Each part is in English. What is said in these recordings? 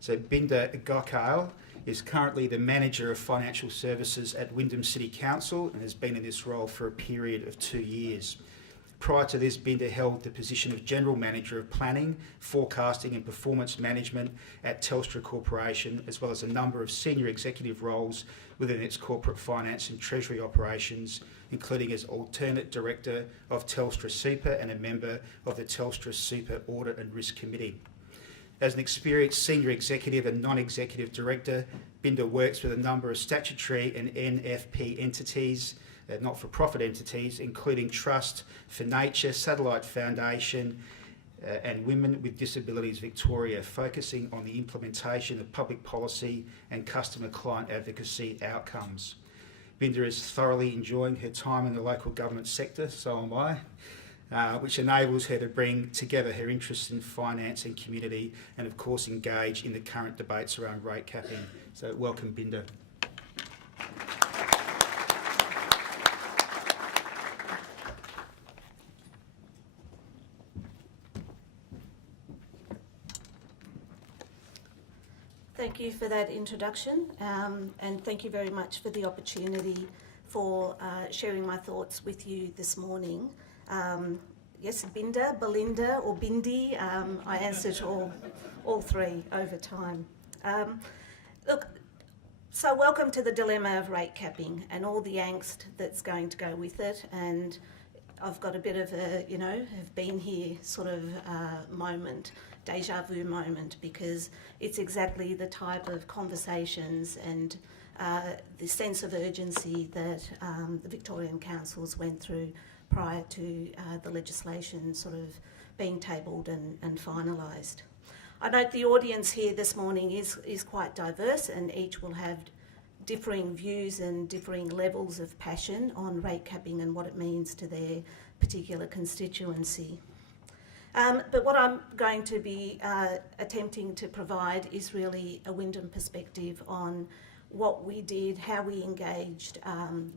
So Binda Gokhale is currently the Manager of Financial Services at Wyndham City Council and has been in this role for a period of 2 years. Prior to this, Binda held the position of General Manager of Planning, Forecasting and Performance Management at Telstra Corporation, as well as a number of senior executive roles within its corporate finance and treasury operations, including as Alternate Director of Telstra Super and a member of the Telstra Super Audit and Risk Committee. As an experienced senior executive and non-executive director, Binda works with a number of statutory and NFP entities, not-for-profit entities, including Trust for Nature, Satellite Foundation, and Women with Disabilities Victoria, focusing on the implementation of public policy and customer client advocacy outcomes. Binda is thoroughly enjoying her time in the local government sector, so am I, which enables her to bring together her interests in finance and community and, of course, engage in the current debates around rate capping. So welcome, Binda. Thank you for that introduction, and thank you very much for the opportunity for sharing my thoughts with you this morning. Yes, Binda, Belinda or Bindi, I answered all three over time. Look, so welcome to the dilemma of rate capping and all the angst that's going to go with it. And I've got a bit of a, have been here sort of moment, deja vu moment, because it's exactly the type of conversations and the sense of urgency that the Victorian councils went through prior to the legislation sort of being tabled and finalised. I note the audience here this morning is quite diverse, and each will have differing views and differing levels of passion on rate capping and what it means to their particular constituency. But what I'm going to be attempting to provide is really a Wyndham perspective on what we did, how we engaged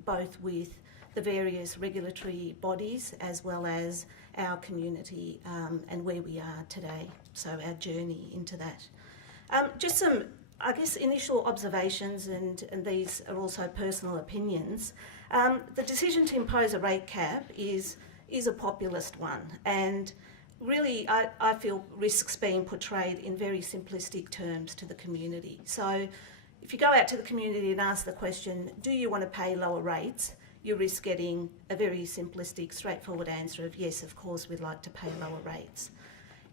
both with the various regulatory bodies as well as our community and where we are today, so our journey into that. Just some, I guess, initial observations, and these are also personal opinions. The decision to impose a rate cap is a populist one, and really I feel risks being portrayed in very simplistic terms to the community. So if you go out to the community and ask the question, do you want to pay lower rates? You risk getting a very simplistic, straightforward answer of yes, of course, we'd like to pay lower rates.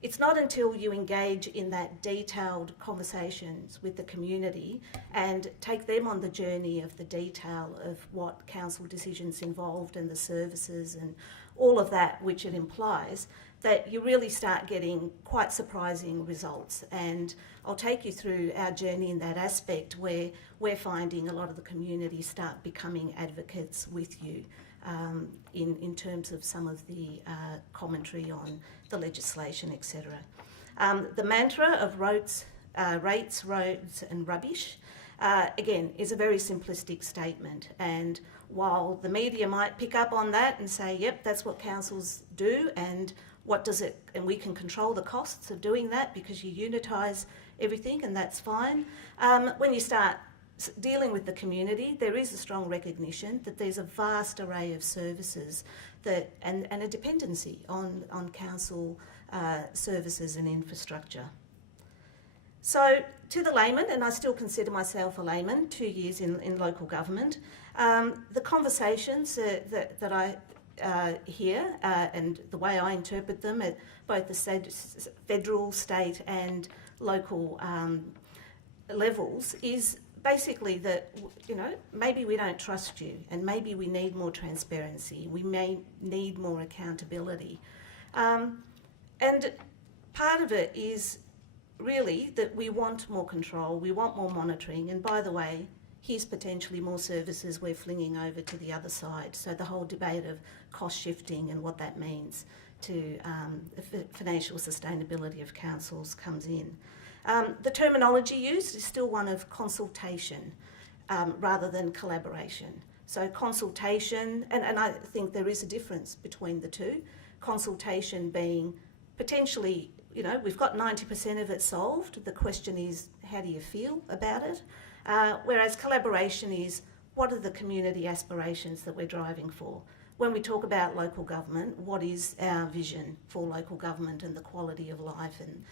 It's not until you engage in that detailed conversations with the community and take them on the journey of the detail of what council decisions involved and the services and all of that which it implies, that you really start getting quite surprising results. And I'll take you through our journey in that aspect where we're finding a lot of the community start becoming advocates with you in terms of some of the commentary on the legislation, etc. The mantra of rates, roads and rubbish, again, is a very simplistic statement. And while the media might pick up on that and say, yep, that's what councils do, and what does it, and we can control the costs of doing that because you unitise everything, and that's fine. When you start dealing with the community, there is a strong recognition that there's a vast array of services that and a dependency on council services and infrastructure. So to the layman, and I still consider myself a layman, 2 years in local government, the conversations that I hear and the way I interpret them at both the federal, state and local levels is basically that, maybe we don't trust you and maybe we need more transparency. We may need more accountability. And part of it is really that we want more control, we want more monitoring, and by the way, here's potentially more services we're flinging over to the other side. So the whole debate of cost shifting and what that means to the financial sustainability of councils comes in. The terminology used is still one of consultation rather than collaboration. So consultation, and I think there is a difference between the two. Consultation being potentially we've got 90% of it solved. The question is, how do you feel about it? Whereas collaboration is, what are the community aspirations that we're driving for? When we talk about local government, what is our vision for local government and the quality of life? And,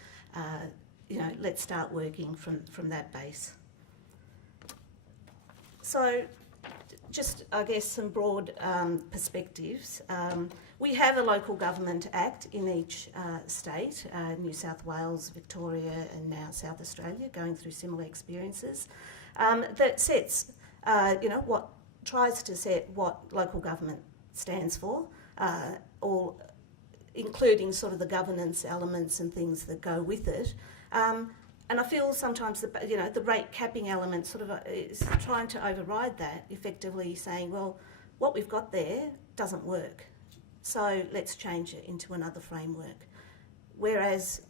let's start working from that base. So, just, I guess, some broad perspectives. We have a Local Government Act in each state, New South Wales, Victoria and now South Australia, going through similar experiences, that sets, tries to set what local government stands for, all including sort of the governance elements and things that go with it. And I feel sometimes the rate capping element sort of is trying to override that, effectively saying, well, what we've got there doesn't work, so let's change it into another framework. Whereas,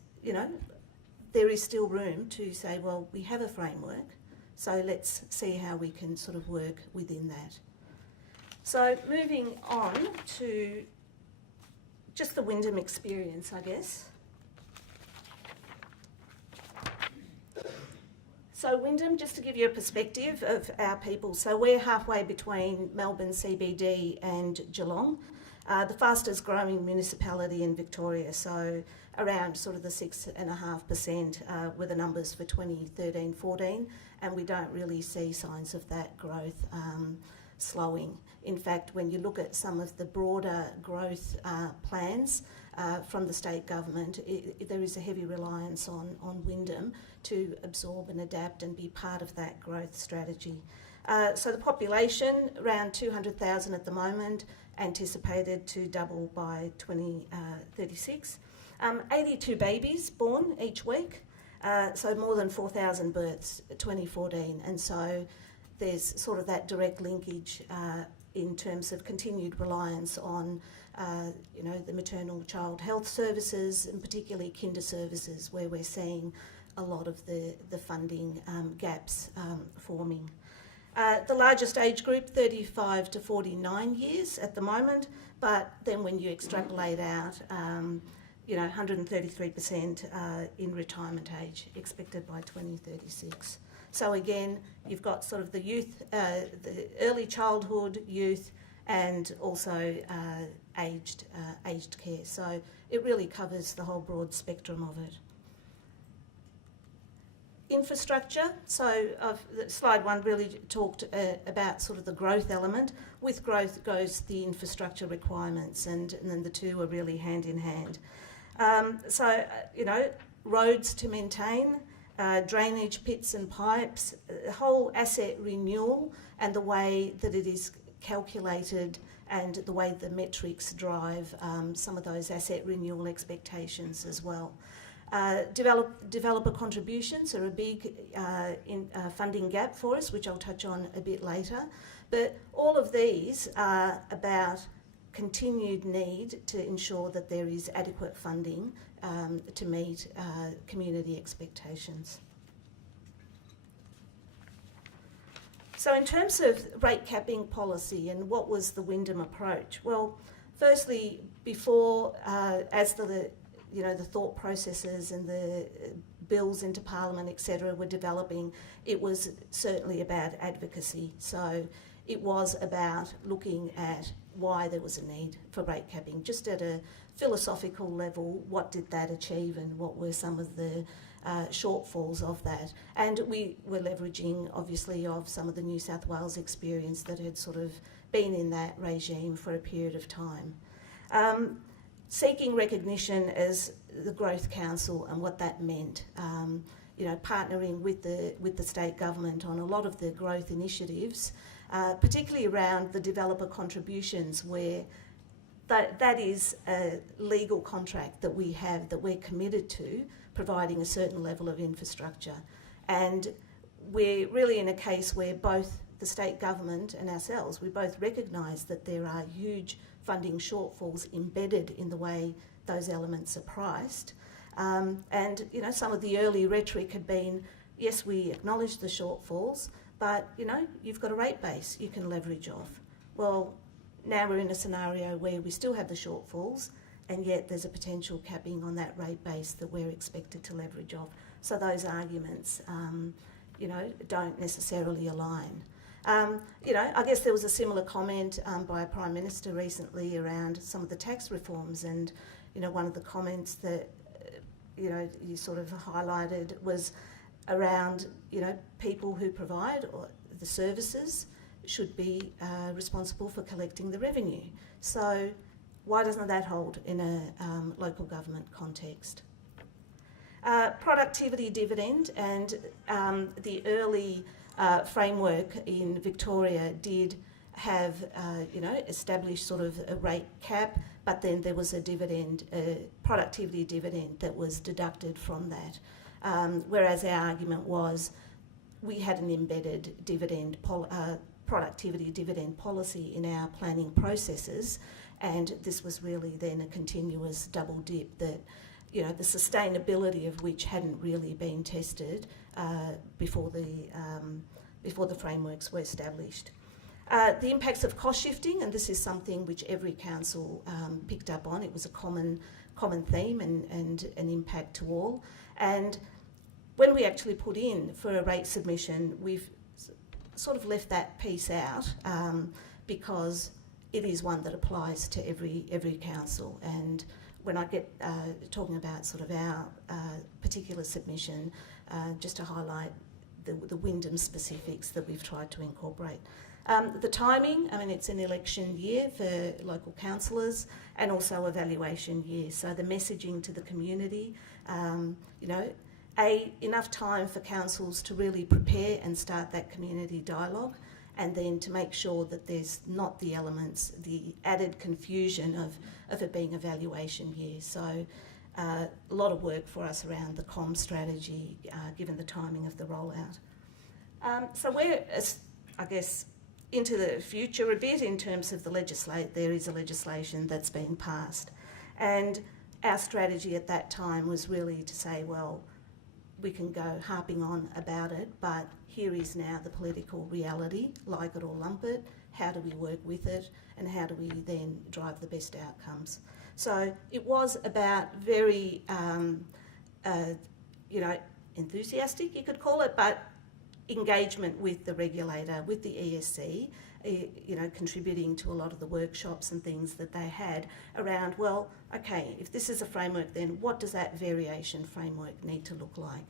there is still room to say, well, we have a framework, so let's see how we can sort of work within that. So moving on to just the Wyndham experience, I guess. So Wyndham, just to give you a perspective of our people, so we're halfway between Melbourne CBD and Geelong, the fastest growing municipality in Victoria, so around sort of the 6.5% were the numbers for 2013-14, and we don't really see signs of that growth slowing. In fact, when you look at some of the broader growth plans from the state government, there is a heavy reliance on Wyndham to absorb and adapt and be part of that growth strategy. So the population, around 200,000 at the moment, anticipated to double by 2036. 82 babies born each week, so more than 4,000 births 2014, and so there's sort of that direct linkage in terms of continued reliance on the maternal child health services and particularly kinder services, where we're seeing a lot of the funding gaps forming. The largest age group, 35 to 49 years at the moment, but then when you extrapolate out, 133% in retirement age expected by 2036. So again, you've got sort of the youth, the early childhood, youth, and also aged care. So it really covers the whole broad spectrum of it. Infrastructure. So slide one really talked about sort of the growth element. With growth goes the infrastructure requirements, and then the two are really hand in hand. Roads to maintain, drainage pits and pipes, the whole asset renewal and the way that it is calculated and the way the metrics drive some of those asset renewal expectations as well. Developer contributions are a big funding gap for us, which I'll touch on a bit later. But all of these are about continued need to ensure that there is adequate funding to meet community expectations. So in terms of rate capping policy and what was the Wyndham approach? Well, firstly, before, as the thought processes and the bills into Parliament, etc., were developing, it was certainly about advocacy. So it was about looking at why there was a need for rate capping, just at a philosophical level. What did that achieve and what were some of the shortfalls of that? And we were leveraging, obviously, of some of the New South Wales experience that had sort of been in that regime for a period of time. Seeking recognition as the Growth Council and what that meant, partnering with the state government on a lot of the growth initiatives, particularly around the developer contributions, where that is a legal contract that we have, that we're committed to providing a certain level of infrastructure. And we're really in a case where both the state government and ourselves, we both recognise that there are huge funding shortfalls embedded in the way those elements are priced. And some of the early rhetoric had been, yes, we acknowledge the shortfalls, but you've got a rate base you can leverage off. Well, now we're in a scenario where we still have the shortfalls. and yet there's a potential capping on that rate base that we're expected to leverage off. So those arguments, don't necessarily align. I guess there was a similar comment by a Prime Minister recently around some of the tax reforms, and, one of the comments that, you sort of highlighted was around, people who provide the services should be responsible for collecting the revenue. So why doesn't that hold in a local government context? Productivity dividend, and the early framework in Victoria did have, established sort of a rate cap, but then there was a productivity dividend that was deducted from that. Whereas our argument was we had an embedded productivity dividend policy in our planning processes, and this was really then a continuous double dip that, the sustainability of which hadn't really been tested before the frameworks were established. The impacts of cost shifting, and this is something which every council picked up on. It was a common theme and an impact to all. And when we actually put in for a rate submission, we've sort of left that piece out because it is one that applies to every council. And when I get talking about sort of our particular submission, just to highlight the Wyndham specifics that we've tried to incorporate. The timing, it's an election year for local councillors and also evaluation year. So the messaging to the community, enough time for councils to really prepare and start that community dialogue, and then to make sure that there's not the elements, the added confusion of it being evaluation year. So a lot of work for us around the comm strategy, given the timing of the rollout. So we're, I guess, into the future a bit in terms of there is a legislation that's being passed. And our strategy at that time was really to say, well, we can go harping on about it, but here is now the political reality, like it or lump it. How do we work with it, and how do we then drive the best outcomes? So it was about very, enthusiastic, you could call it, but engagement with the regulator, with the ESC, contributing to a lot of the workshops and things that they had around, well, okay, if this is a framework, then what does that variation framework need to look like?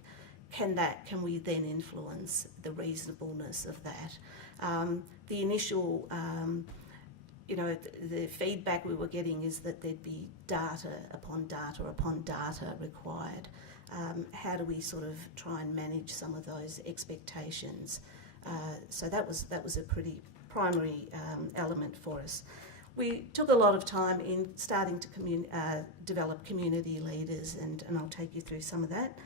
Can we then influence the reasonableness of that? The initial, the feedback we were getting is that there'd be data upon data upon data required. How do we sort of try and manage some of those expectations? So that was a pretty primary element for us. We took a lot of time in starting to develop community leaders, and I'll take you through some of that.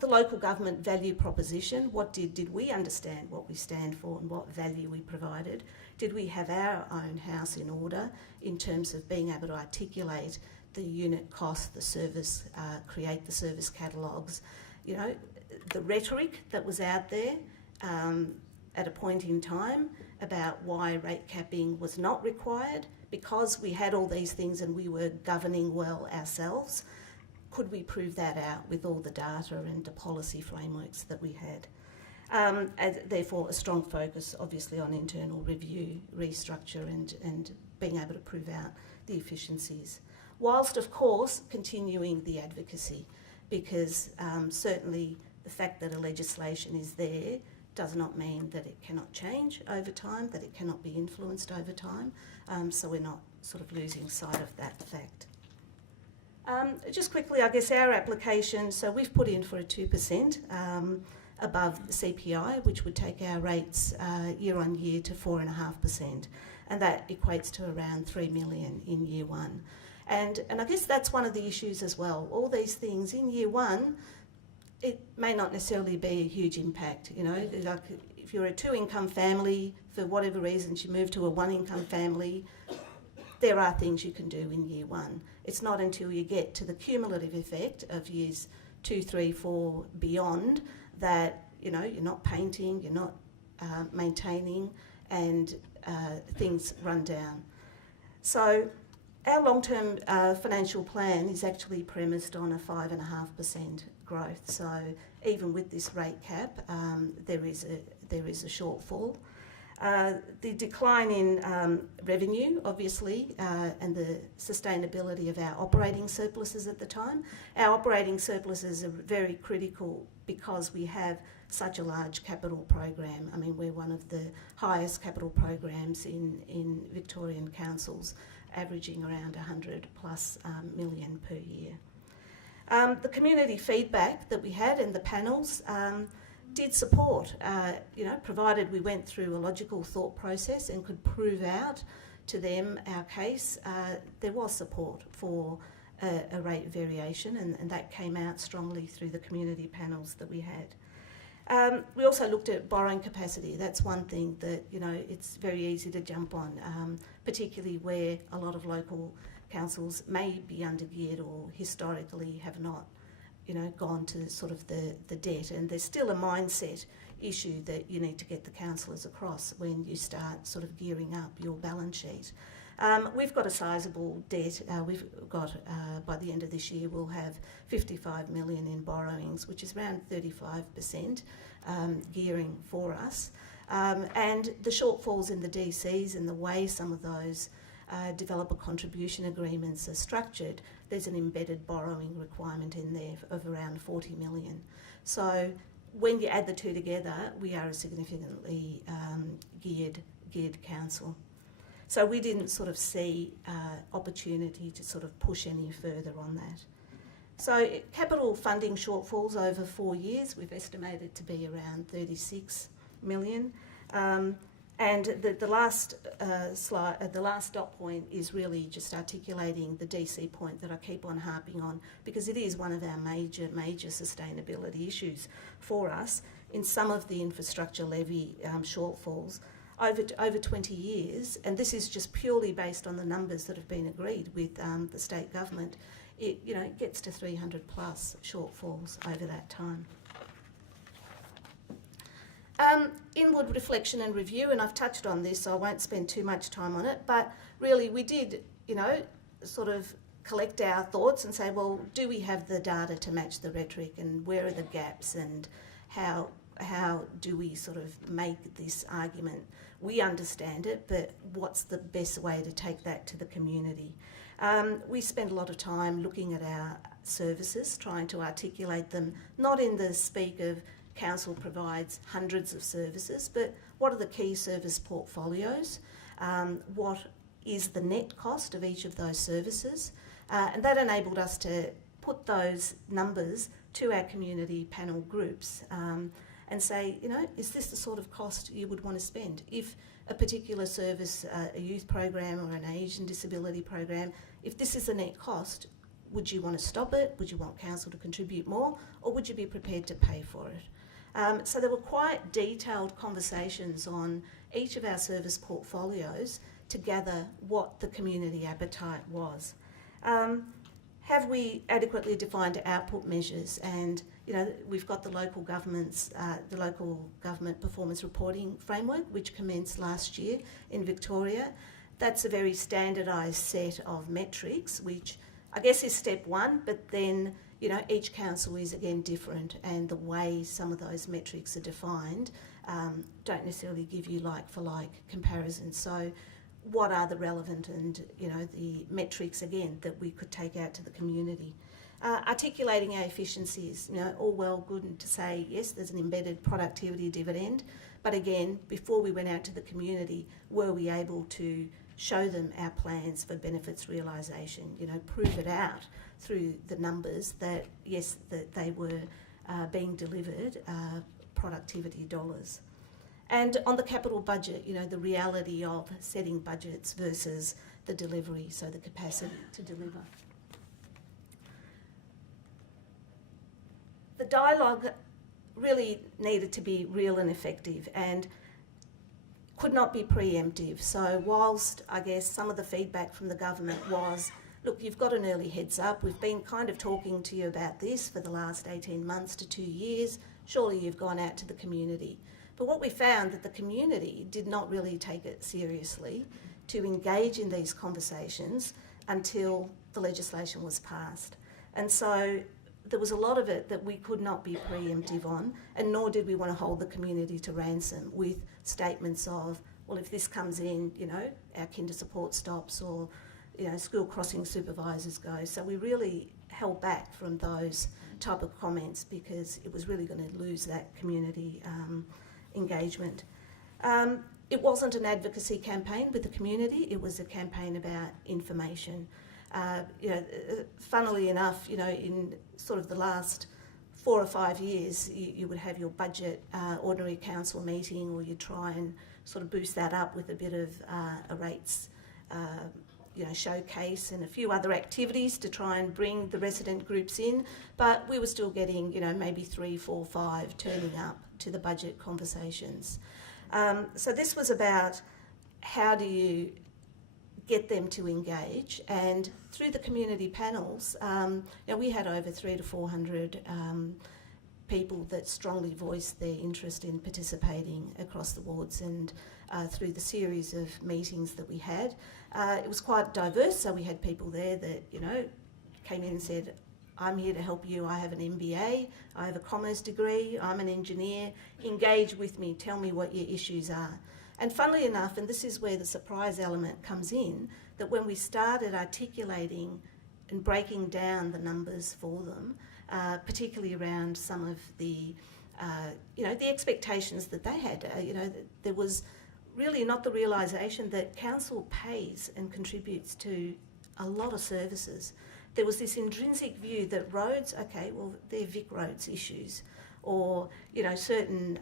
The local government value proposition, did we understand what we stand for and what value we provided? Did we have our own house in order in terms of being able to articulate the unit cost, the service, create the service catalogues? The rhetoric that was out there at a point in time about why rate capping was not required, because we had all these things and we were governing well ourselves. Could we prove that out with all the data and the policy frameworks that we had? And therefore, a strong focus, obviously, on internal review, restructure, and being able to prove out the efficiencies. Whilst, of course, continuing the advocacy, because certainly the fact that a legislation is there does not mean that it cannot change over time, that it cannot be influenced over time. So we're not sort of losing sight of that fact. Just quickly, I guess our application, so we've put in for a 2% above the CPI, which would take our rates year on year to 4.5%, and that equates to around 3 million in year one. And I guess that's one of the issues as well. All these things in year one, it may not necessarily be a huge impact. Like if you're a two-income family, for whatever reasons you move to a one-income family, there are things you can do in year one. It's not until you get to the cumulative effect of years 2, 3, 4 beyond that, you're not painting, you're not maintaining, and things run down. So Our long-term financial plan is actually premised on a 5.5% growth. So even with this rate cap, there is a shortfall. The decline in revenue, obviously, and the sustainability of our operating surpluses at the time. Our operating surpluses are very critical because we have such a large capital program. I mean, we're one of the highest capital programs in Victorian councils, averaging around 100 plus million per year. The community feedback that we had and the panels did support, provided we went through a logical thought process and could prove out to them our case, there was support for a rate variation, and that came out strongly through the community panels that we had. We also looked at borrowing capacity. That's one thing that, it's very easy to jump on, particularly where a lot of local councils may be undergeared or historically have not gone to sort of the debt, and there's still a mindset issue that you need to get the councillors across when you start sort of gearing up your balance sheet. We've got a sizable debt. We've got, by the end of this year, we'll have 55 million in borrowings, which is around 35% gearing for us. And the shortfalls in the DCs and the way some of those developer contribution agreements are structured, there's an embedded borrowing requirement in there of around 40 million. So when you add the two together, we are a significantly geared council. So we didn't sort of see opportunity to sort of push any further on that. So capital funding shortfalls over 4 years, we've estimated to be around 36 million. And the last slide, the last dot point is really just articulating the DC point that I keep on harping on, because it is one of our major sustainability issues for us. In some of the infrastructure levy shortfalls over 20 years, and this is just purely based on the numbers that have been agreed with the state government, it gets to 300 plus shortfalls over that time. Inward reflection and review, and I've touched on this, so I won't spend too much time on it, but really we did, sort of collect our thoughts and say, well, do we have the data to match the rhetoric, and where are the gaps, and how do we sort of make this argument? We understand it, but what's the best way to take that to the community? We spend a lot of time looking at our services, trying to articulate them, not in the speak of council provides hundreds of services, but what are the key service portfolios? What is the net cost of each of those services? And that enabled us to put those numbers to our community panel groups and say, is this the sort of cost you would want to spend? If a particular service, a youth program or an Asian disability program, if this is the net cost, would you want to stop it? Would you want council to contribute more? Or would you be prepared to pay for it? So there were quite detailed conversations on each of our service portfolios to gather what the community appetite was. Have we adequately defined output measures? And we've got the local government performance reporting framework, which commenced last year in Victoria. That's a very standardised set of metrics, which I guess is step one, but then each council is again different, and the way some of those metrics are defined don't necessarily give you like-for-like comparisons. So what are the relevant and the metrics again that we could take out to the community? Articulating our efficiencies, all well good and to say, yes, there's an embedded productivity dividend, but again, before we went out to the community, were we able to show them our plans for benefits realisation, prove it out through the numbers that, yes, that they were being delivered productivity dollars. And on the capital budget, the reality of setting budgets versus the delivery, so the capacity to deliver. The dialogue really needed to be real and effective and could not be preemptive. So whilst I guess some of the feedback from the government was, look, you've got an early heads up, we've been kind of talking to you about this for the last 18 months to 2 years, surely you've gone out to the community. But what we found that the community did not really take it seriously to engage in these conversations until the legislation was passed. And so there was a lot of it that we could not be preemptive on, and nor did we want to hold the community to ransom with statements of, well, if this comes in, you know, our kinder support stops, or, you know, school crossing supervisors go. So we really held back from those type of comments because it was really going to lose that community engagement. It wasn't an advocacy campaign with the community, it was a campaign about information. You know, funnily enough, you know, in sort of the last 4 or 5 years, you would have your budget ordinary council meeting, or you try and sort of boost that up with a bit of a rates, you know, showcase and a few other activities to try and bring the resident groups in. But we were still getting, you know, maybe 3, 4, 5 turning up to the budget conversations. So this was about how do you get them to engage, and through the community panels, you know, we had over 300 to 400 people that strongly voiced their interest in participating across the wards, and through the series of meetings that we had, it was quite diverse. So we had people there that, you know, came in and said, I'm here to help you, I have an MBA, I have a commerce degree, I'm an engineer, engage with me, tell me what your issues are. And funnily enough, and this is where the surprise element comes in, that when we started articulating and breaking down the numbers for them, particularly around some of the, you know, the expectations that they had, you know, there was really not the realisation that council pays and contributes to a lot of services. There was this intrinsic view that roads, okay, well, they're Vic Roads issues, or, you know, certain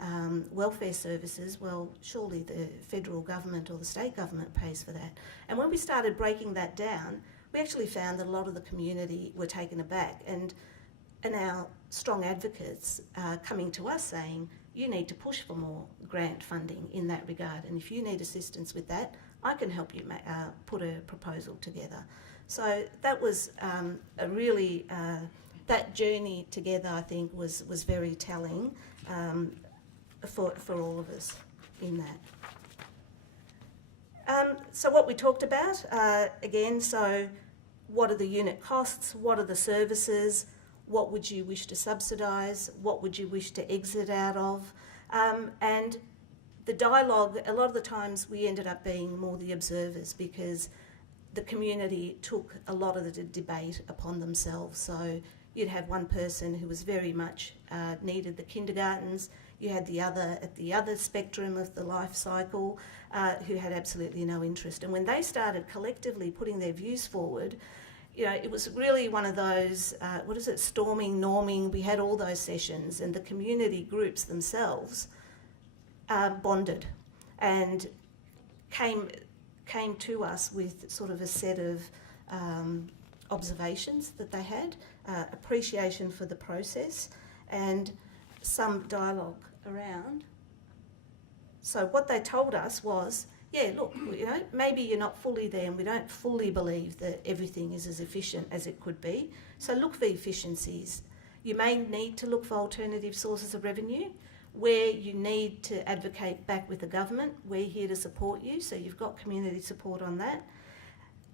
welfare services, well, surely the federal government or the state government pays for that. And when we started breaking that down, we actually found that a lot of the community were taken aback, and our strong advocates coming to us saying, you need to push for more grant funding in that regard, and if you need assistance with that, I can help you put a proposal together. So that was a really, that journey together, I think, was very telling for all of us in that. So what we talked about, again, so what are the unit costs, what are the services, what would you wish to subsidise, what would you wish to exit out of, and the dialogue, a lot of the times we ended up being more the observers, because the community took a lot of the debate upon themselves. So you'd have one person who was very much needed the kindergartens, you had the other at the other spectrum of the life cycle who had absolutely no interest. And when they started collectively putting their views forward, you know, it was really one of those, storming, norming, we had all those sessions, and the community groups themselves bonded and came to us with sort of a set of observations that they had, appreciation for the process, and some dialogue around. So what they told us was, yeah, look, you know, maybe you're not fully there, and we don't fully believe that everything is as efficient as it could be. So look for efficiencies. You may need to look for alternative sources of revenue. Where you need to advocate back with the government, we're here to support you, so you've got community support on that.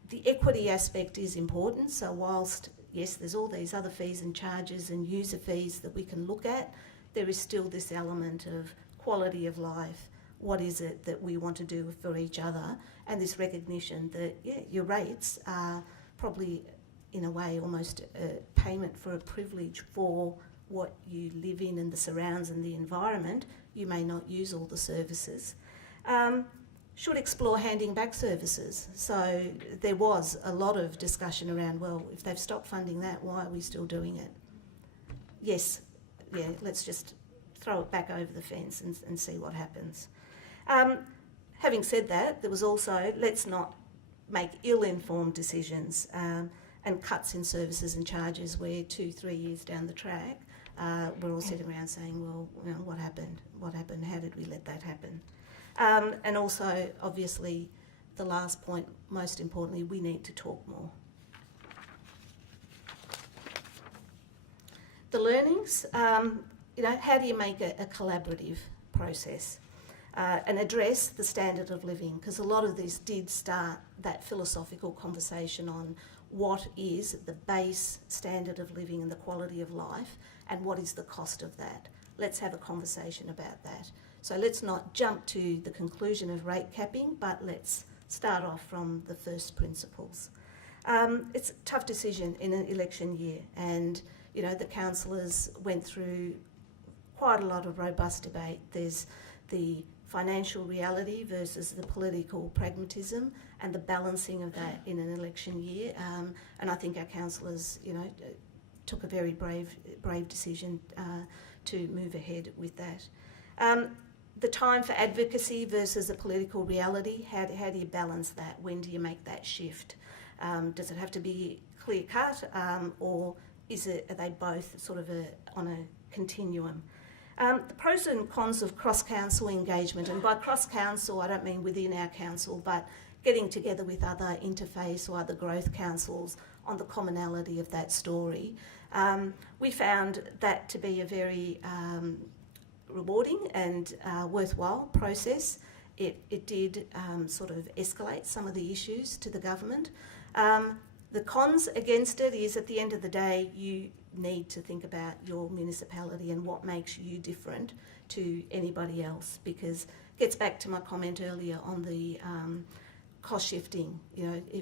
The equity aspect is important, so whilst, yes, there's all these other fees and charges and user fees that we can look at, there is still this element of quality of life. What is it that we want to do for each other? And this recognition that, yeah, your rates are probably, in a way, almost a payment for a privilege for what you live in and the surrounds and the environment. You may not use all the services. Should explore handing back services. So there was a lot of discussion around, well, if they've stopped funding that, why are we still doing it? Yes, yeah, let's just throw it back over the fence and see what happens. Having said that, there was also, let's not make ill-informed decisions and cuts in services and charges where 2-3 years down the track, we're all sitting around saying, well, you know, what happened? What happened? How did we let that happen? And also, obviously, the last point, most importantly, we need to talk more. The learnings, you know, how do you make a collaborative process? and address the standard of living, because a lot of this did start that philosophical conversation on what is the base standard of living and the quality of life, and what is the cost of that. Let's have a conversation about that. So let's not jump to the conclusion of rate capping, but let's start off from the first principles. It's a tough decision in an election year, and the councillors went through quite a lot of robust debate. There's the financial reality versus the political pragmatism and the balancing of that in an election year. And I think our councillors, took a very brave decision to move ahead with that. The time for advocacy versus a political reality, how do you balance that? When do you make that shift? Does it have to be clear cut, or are they both sort of on a continuum? The pros and cons of cross-council engagement, and by cross-council I don't mean within our council, but getting together with other interface or other growth councils on the commonality of that story. We found that to be a very rewarding and worthwhile process. It did sort of escalate some of the issues to the government. The cons against it is, at the end of the day, you need to think about your municipality and what makes you different to anybody else, because it gets back to my comment earlier on the cost shifting.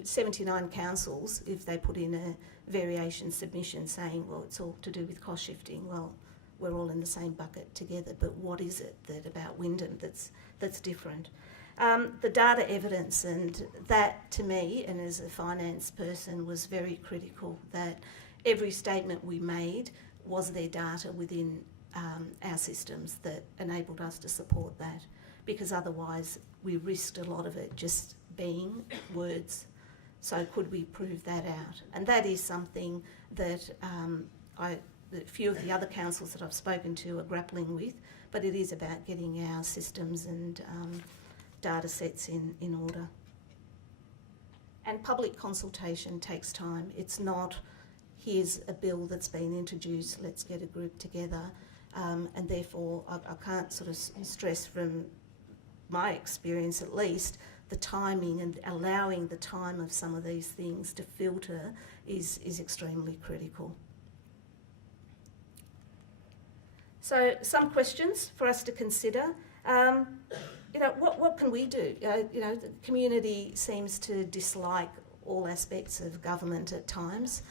79 councils, if they put in a variation submission saying, well, it's all to do with cost shifting, well, we're all in the same bucket together, but what is it that about Wyndham that's different? The data evidence, and that to me, and as a finance person, was very critical, that every statement we made was there data within our systems that enabled us to support that, because otherwise we risked a lot of it just being words. So could we prove that out? And that is something that a few of the other councils that I've spoken to are grappling with, but it is about getting our systems and data sets in order. And public consultation takes time. It's not, here's a bill that's been introduced, let's get a group together. And therefore, I can't sort of stress, from my experience at least, the timing and allowing the time of some of these things to filter is extremely critical. So some questions for us to consider. What can we do? The community seems to dislike all aspects of government at times.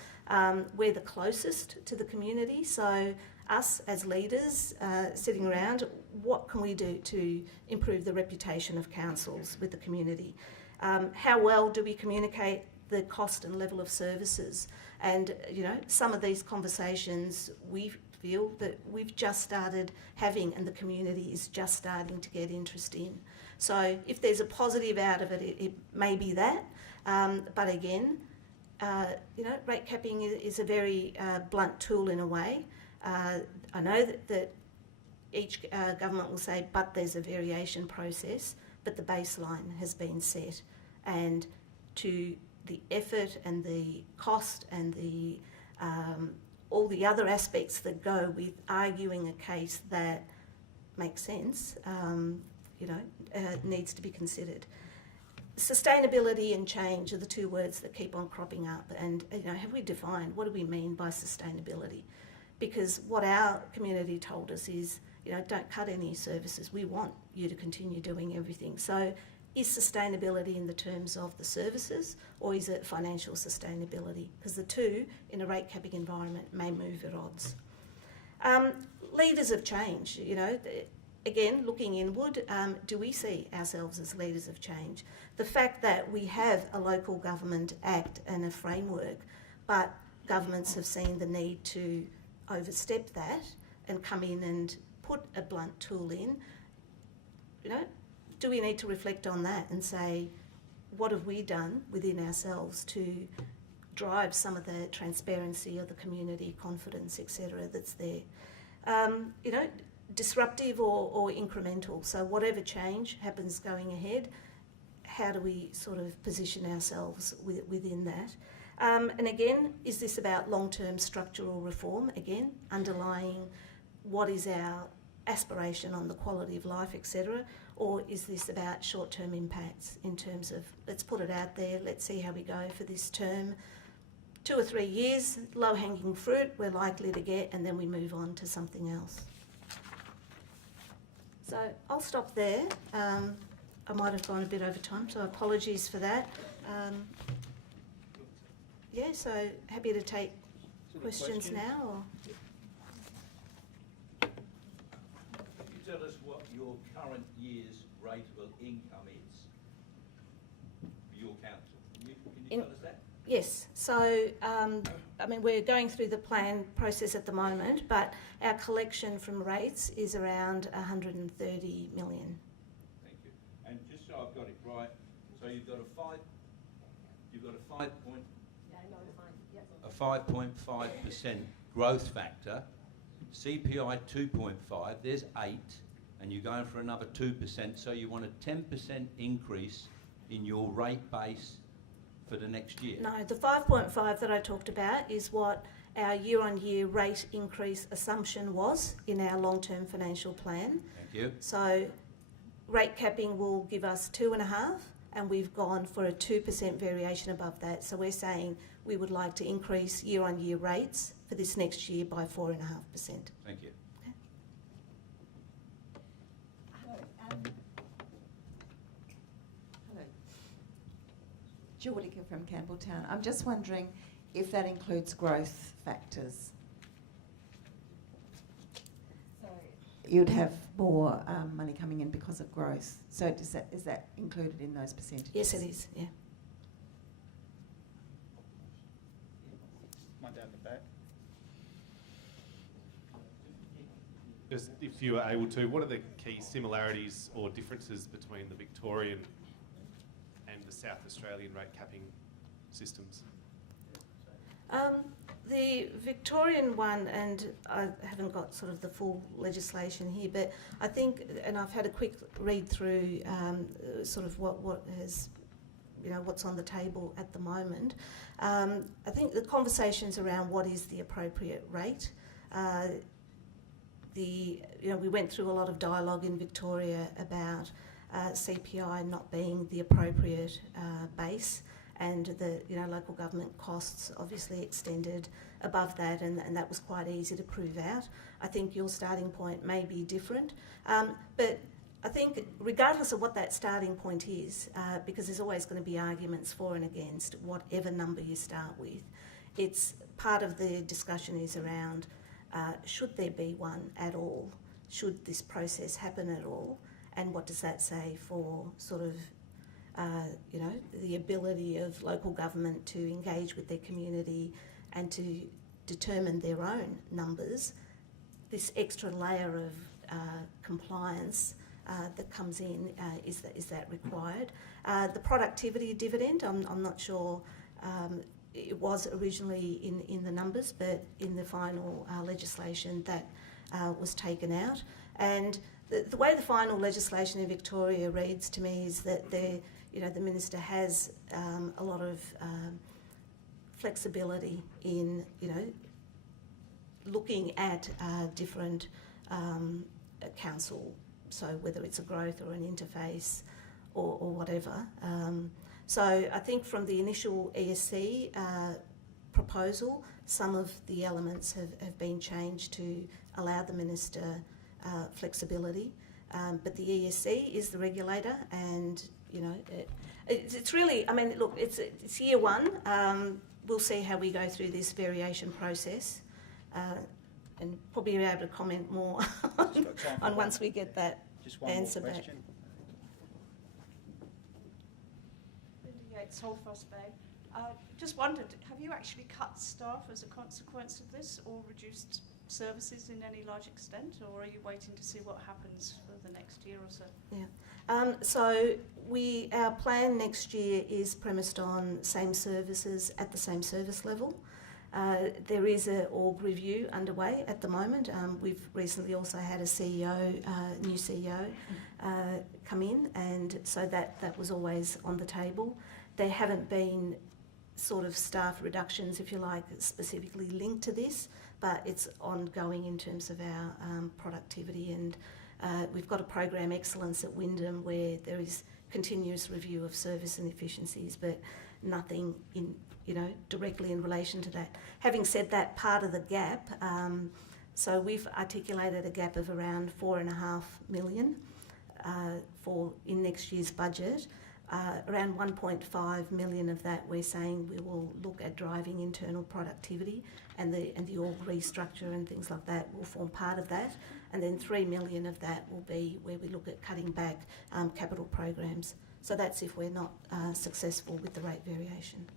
We're the closest to the community, so us as leaders sitting around, what can we do to improve the reputation of councils with the community? How well do we communicate the cost and level of services? And, some of these conversations we feel that we've just started having, and the community is just starting to get interest in. So if there's a positive out of it, it may be that. But again, rate capping is a very blunt tool in a way. I know that each government will say, but there's a variation process, but the baseline has been set. And to the effort and the cost and the all the other aspects that go with arguing a case that makes sense, needs to be considered. Sustainability and change are the two words that keep on cropping up. And, have we defined what do we mean by sustainability? Because what our community told us is, don't cut any services. We want you to continue doing everything. So is sustainability in the terms of the services, or is it financial sustainability? Because the two in a rate capping environment may move at odds. Leaders of change, again, looking inward, do we see ourselves as leaders of change? The fact that we have a local government act and a framework, but governments have seen the need to overstep that and come in and put a blunt tool in, do we need to reflect on that and say, what have we done within ourselves to drive some of the transparency of the community, confidence, etc. that's there? Disruptive or incremental. So whatever change happens going ahead, how do we sort of position ourselves within that? And again, is this about long-term structural reform? Again, underlying what is our aspiration on the quality of life, etc., or is this about short-term impacts in terms of, let's put it out there, let's see how we go for this term, 2 or 3 years, low-hanging fruit we're likely to get, and then we move on to something else. So I'll stop there. I might have gone a bit over time, so apologies for that. Yeah, so happy to take questions now. Or? Can you tell us what your current year's rateable income is for your council? Can you tell us that? Yes, so I mean we're going through the plan process at the moment, but our collection from rates is around 130 million. Thank you. And just so I've got it right, so you've got a 5.5% growth factor, CPI 2.5, there's 8, and you're going for another 2%, so you want a 10% increase in your rate base for the next year. No, the 5.5 that I talked about is what our year-on-year rate increase assumption was in our long-term financial plan. Thank you. So rate capping will give us 2.5, and we've gone for a 2% variation above that. So we're saying we would like to increase year-on-year rates for this next year by 4.5%. Thank you. Okay. Hello. Hello. Jill Whittaker from Campbelltown. I'm just wondering if that includes growth factors. So you'd have more money coming in because of growth. So is that included in those percentages? Yes, it is, yeah. One down the back. Just if you were able to, what are the key similarities or differences between the Victorian and the South Australian rate capping systems? The Victorian one, and I haven't got sort of the full legislation here, but I think, and I've had a quick read through sort of what has, you know, what's on the table at the moment. I think the conversations around what is the appropriate rate. You know, we went through a lot of dialogue in Victoria about CPI not being the appropriate base, and the, you know, local government costs obviously extended above that, and that was quite easy to prove out. I think your starting point may be different, but I think regardless of what that starting point is, because there's always going to be arguments for and against whatever number you start with, it's part of the discussion is around should there be one at all? Should this process happen at all? And what does that say for sort of you know, the ability of local government to engage with their community and to determine their own numbers? This extra layer of compliance that comes in, is that required? The productivity dividend, I'm not sure. It was originally in the numbers, but in the final legislation that was taken out. And the way the final legislation in Victoria reads to me is that you know, the minister has a lot of flexibility in, you know, looking at different council, so whether it's a growth or an interface or whatever. So I think from the initial ESC proposal, some of the elements have been changed to allow the minister flexibility, but the ESC is the regulator, and you know, it's really, I mean, look, it's year one. We'll see how we go through this variation process, and probably be able to comment more on once we get that Just one answer more back. question. Binda Yates, Holdfast Bay. Just wondered, have you actually cut staff as a consequence of this, or reduced services in any large extent, or are you waiting to see what happens for the next year or so? Yeah. So our plan next year is premised on same services at the same service level. There is an org review underway at the moment. We've recently also had a new CEO come in, and so that was always on the table. There haven't been sort of staff reductions, if you like, specifically linked to this, but it's ongoing in terms of our productivity, and we've got a program excellence at Wyndham where there is continuous review of service and efficiencies, but nothing in, directly in relation to that. Having said that, part of the gap, so we've articulated a gap of around 4.5 million in next year's budget. Around 1.5 million of that we're saying we will look at driving internal productivity, and the org restructure and things like that will form part of that. And then 3 million of that will be where we look at cutting back capital programs. So that's if we're not successful with the rate variation.